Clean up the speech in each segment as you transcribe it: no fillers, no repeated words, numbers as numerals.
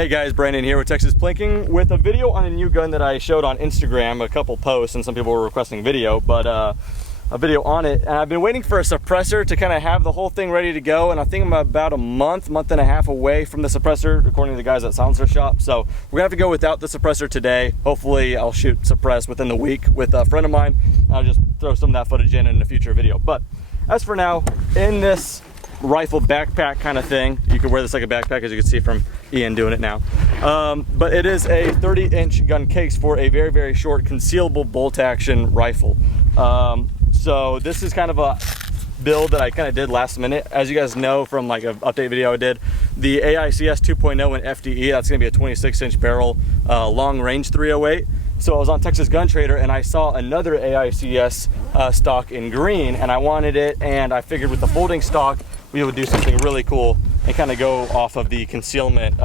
Hey guys, Brandon here with Texas Plinking with a video on a new gun that I showed on Instagram, a couple posts, and some people were requesting video, but a video on it. And I've been waiting for a suppressor to kind of have the whole thing ready to go, and I think I'm about a month and a half away from the suppressor, according to the guys at Silencer Shop. So we're gonna have to go without the suppressor today. Hopefully I'll shoot suppress within the week with a friend of mine. I'll just throw some of that footage in a future video. But as for now, in this rifle backpack kind of thing, you can wear this like a backpack, as you can see from Ian doing it now, but it is a 30-inch gun case for a very, very short concealable bolt action rifle. So this is kind of a build that I kind of did last minute. As you guys know from like an update video I did, the AICS 2.0 and FDE, that's gonna be a 26-inch barrel, long range 308. So I was on Texas Gun Trader and I saw another AICS stock in green, and I wanted it, and I figured with the folding stock we would do something really cool and kind of go off of the concealment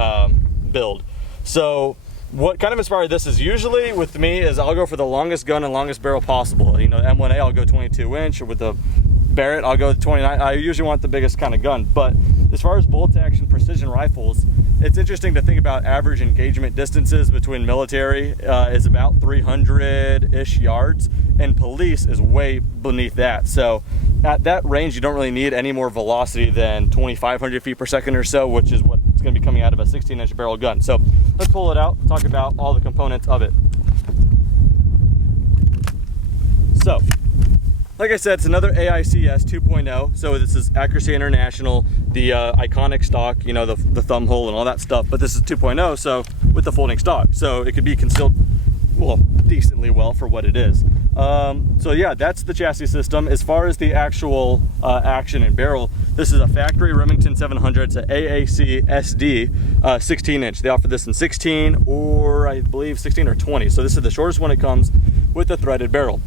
build. So what kind of inspired this is, usually with me is I'll go for the longest gun and longest barrel possible. You know, M1A I'll go 22-inch, or with the Barrett I'll go 29. I usually want the biggest kind of gun. But as far as bolt action precision rifles, it's interesting to think about average engagement distances between military is about 300-ish yards, and police is way beneath that. So at that range, you don't really need any more velocity than 2,500 feet per second or so, which is what's going to be coming out of a 16-inch barrel gun. So let's pull it out, talk about all the components of it. So, like I said, it's another AICS 2.0. So this is Accuracy International, the iconic stock, you know, the thumb hole and all that stuff. But this is 2.0, so with the folding stock. So it could be concealed, well, decently well for what it is. So yeah, that's the chassis system. As far as the actual action and barrel, this is a factory Remington 700. It's an AAC SD 16-inch. They offer this in 16, or I believe 16 or 20. So this is the shortest one it comes, with the threaded barrel.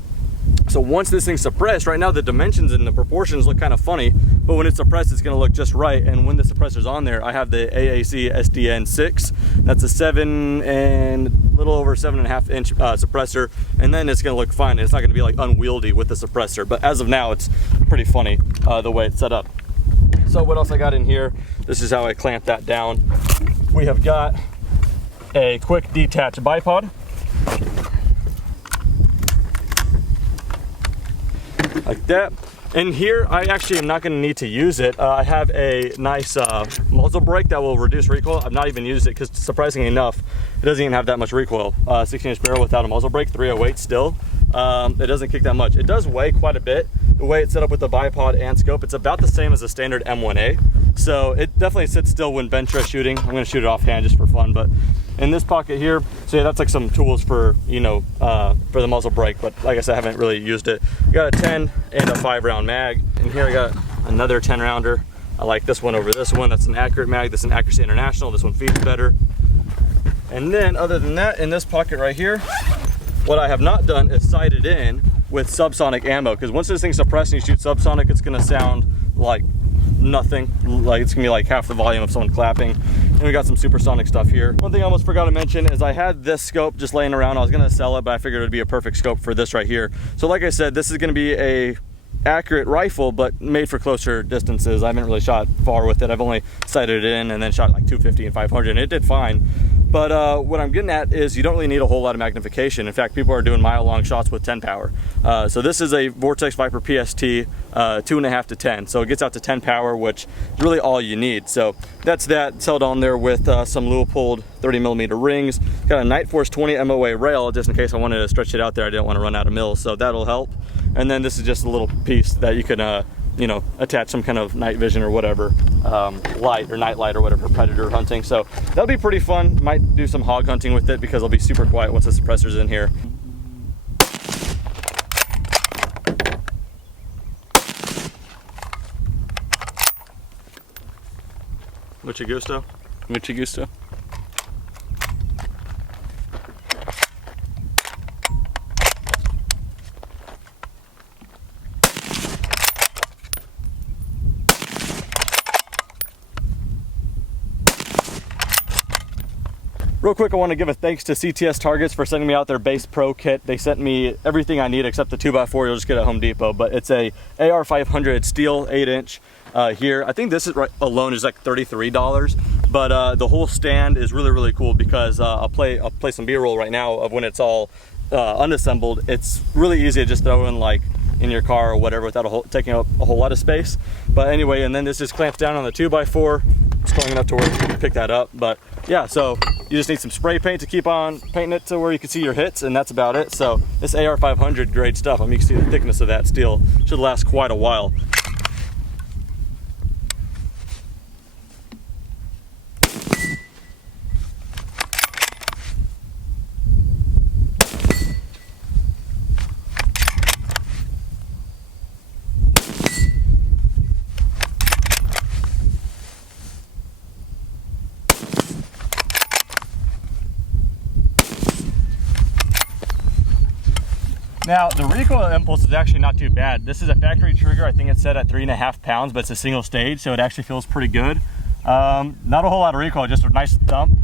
So once this thing's suppressed, right now the dimensions and the proportions look kind of funny, but when it's suppressed, it's gonna look just right. And when the suppressor's on there, I have the AAC SDN 6. That's a 7 and a little over 7.5 inch suppressor. And then it's gonna look fine. It's not gonna be like unwieldy with the suppressor. But as of now, it's pretty funny the way it's set up. So what else I got in here? This is how I clamp that down. We have got a quick detach bipod. Like that. And here, I actually am not going to need to use it. I have a nice muzzle brake that will reduce recoil. I've not even used it because, surprisingly enough, it doesn't even have that much recoil. 16-inch barrel without a muzzle brake, 308 still. It doesn't kick that much. It does weigh quite a bit. The way it's set up with the bipod and scope, it's about the same as a standard M1A. So it definitely sits still when bench press shooting. I'm going to shoot it offhand just for fun, but in this pocket here, so yeah, that's like some tools for, you know, for the muzzle brake, but like I said, I haven't really used it. I got a 10 and a 5-round mag, and here I got another 10-rounder. I like this one over this one. That's an accurate mag. This is an Accuracy International. This one feeds better. And then other than that, in this pocket right here, what I have not done is sighted in with subsonic ammo, because once this thing's suppressed and you shoot subsonic, it's gonna sound like nothing. Like it's gonna be like half the volume of someone clapping. And we got some supersonic stuff here. One thing I almost forgot to mention is I had this scope just laying around. I was gonna sell it, but I figured it would be a perfect scope for this right here. So like I said, this is gonna be a accurate rifle, but made for closer distances. I haven't really shot far with it. I've only sighted it in and then shot like 250 and 500, and it did fine. But what I'm getting at is you don't really need a whole lot of magnification. In fact, people are doing mile-long shots with 10 power. So this is a Vortex Viper PST 2.5 to 10. So it gets out to 10 power, which is really all you need. So that's that. It's held on there with some Leupold 30mm rings. Got a Night Force 20 MOA rail, just in case I wanted to stretch it out there. I didn't want to run out of mils, so that'll help. And then this is just a little piece that you can you know, attach some kind of night vision or whatever, light or night light or whatever, predator hunting. So that'll be pretty fun. Might do some hog hunting with it because it'll be super quiet once the suppressor's in here. Mucho gusto. Mucho gusto. Real quick, I want to give a thanks to CTS Targets for sending me out their base pro kit. They sent me everything I need except the 2x4 you'll just get at Home Depot, but it's a AR 500 steel 8-inch here. I think this is alone is like $33, But the whole stand is really, really cool because I'll play some B-roll right now of when it's all unassembled. It's really easy to just throw in like in your car or whatever without taking up a whole lot of space. But anyway, and then this just clamps down on the 2x4. Strong enough to where you can pick that up. But yeah, so you just need some spray paint to keep on painting it to where you can see your hits, and that's about it. So this AR 500 grade stuff, I mean, you can see the thickness of that steel. Should last quite a while. Now, the Recoil Impulse is actually not too bad. This is a factory trigger. I think it's set at 3.5 pounds, but it's a single stage, so it actually feels pretty good. Not a whole lot of recoil, just a nice thump.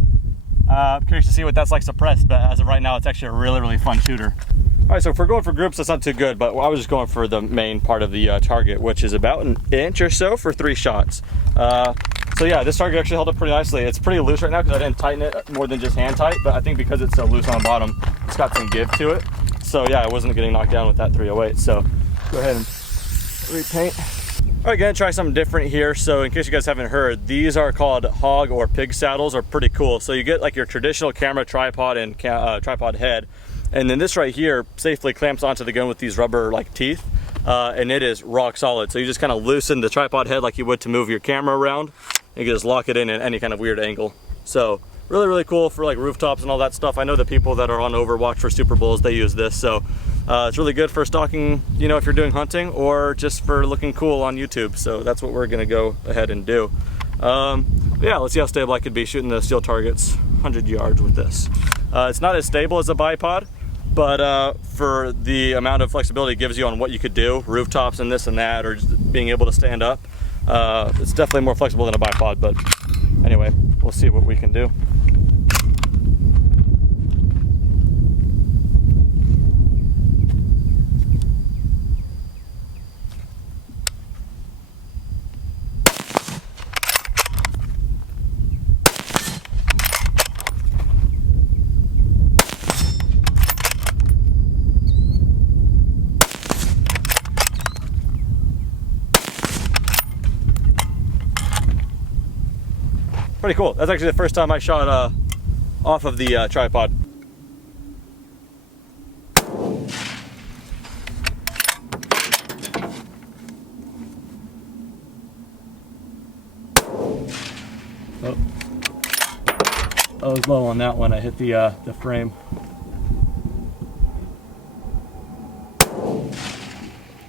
Curious to see what that's like suppressed, but as of right now, it's actually a really, really fun shooter. All right, so if we're going for groups, that's not too good, but I was just going for the main part of the target, which is about an inch or so for 3 shots. So yeah, this target actually held up pretty nicely. It's pretty loose right now because I didn't tighten it more than just hand tight, but I think because it's so loose on the bottom, it's got some give to it. So yeah, I wasn't getting knocked down with that 308. So go ahead and repaint. All right, gonna try something different here. So in case you guys haven't heard, these are called hog or pig saddles, are pretty cool. So you get like your traditional camera tripod and tripod head. And then this right here safely clamps onto the gun with these rubber like teeth. And it is rock solid. So you just kind of loosen the tripod head like you would to move your camera around. You can just lock it in at any kind of weird angle. So really, really cool for like rooftops and all that stuff. I know the people that are on Overwatch for Super Bowls, they use this. So it's really good for stalking, you know, if you're doing hunting or just for looking cool on YouTube. So that's what we're gonna go ahead and do. Yeah, let's see how stable I could be shooting the steel targets 100 yards with this. It's not as stable as a bipod, but for the amount of flexibility it gives you on what you could do, rooftops and this and that, or just being able to stand up, it's definitely more flexible than a bipod. But anyway, we'll see what we can do. Pretty cool. That's actually the first time I shot off of the tripod. Oh, I was low on that one. I hit the frame.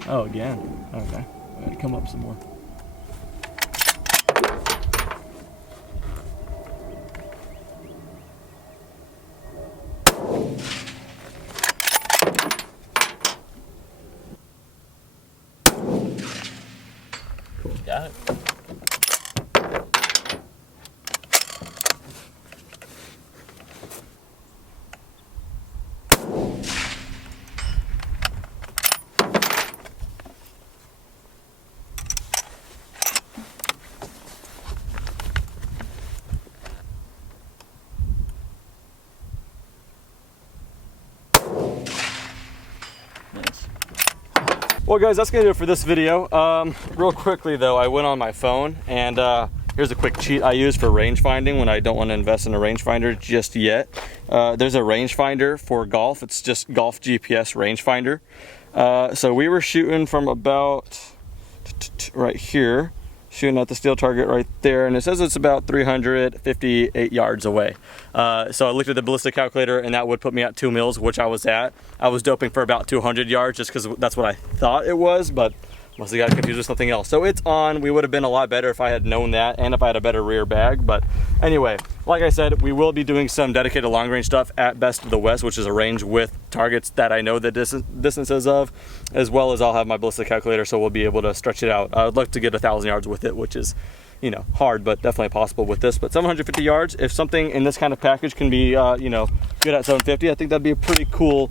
Oh, again. Okay, I gotta come up some more. Got it. Well guys, that's gonna do it for this video. Real quickly though, I went on my phone and here's a quick cheat I use for range finding when I don't want to invest in a rangefinder just yet. There's a rangefinder for golf. It's just golf GPS rangefinder. So we were shooting from about right here, shooting at the steel target right there, and it says it's about 358 yards away. So I looked at the ballistic calculator and that would put me at 2 mils, which I was at. I was doping for about 200 yards just because that's what I thought it was, but must have got confused with something else. So it's on. We would have been a lot better if I had known that and if I had a better rear bag. But anyway, like I said, we will be doing some dedicated long range stuff at Best of the West, which is a range with targets that I know the distances of, as well as I'll have my ballistic calculator, so we'll be able to stretch it out. I'd like to get 1,000 yards with it, which is, you know, hard, but definitely possible with this. But 750 yards, if something in this kind of package can be, you know, good at 750, I think that'd be a pretty cool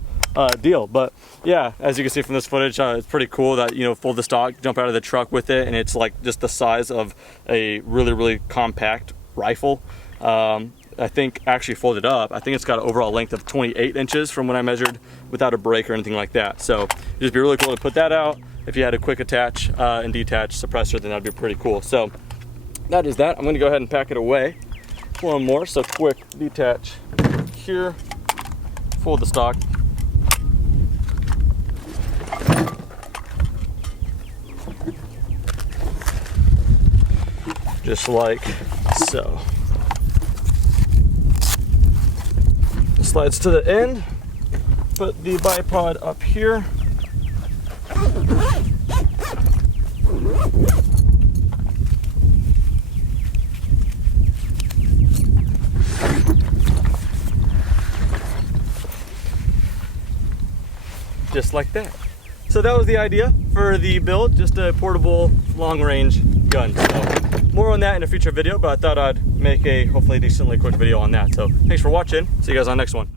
deal. But yeah, as you can see from this footage, it's pretty cool that, you know, fold the stock, jump out of the truck with it, and it's like just the size of a really, really compact rifle. I think actually folded up, I think it's got an overall length of 28 inches from when I measured, without a break or anything like that. So it'd just be really cool to put that out. If you had a quick attach and detach suppressor, then that'd be pretty cool. So that is that. I'm gonna go ahead and pack it away. One more, so quick detach here, fold the stock. Just like so. Slides to the end, put the bipod up here. Just like that. So that was the idea for the build, just a portable long-range gun. So more on that in a future video, but I thought I'd make a hopefully decently quick video on that. So thanks for watching. See you guys on the next one.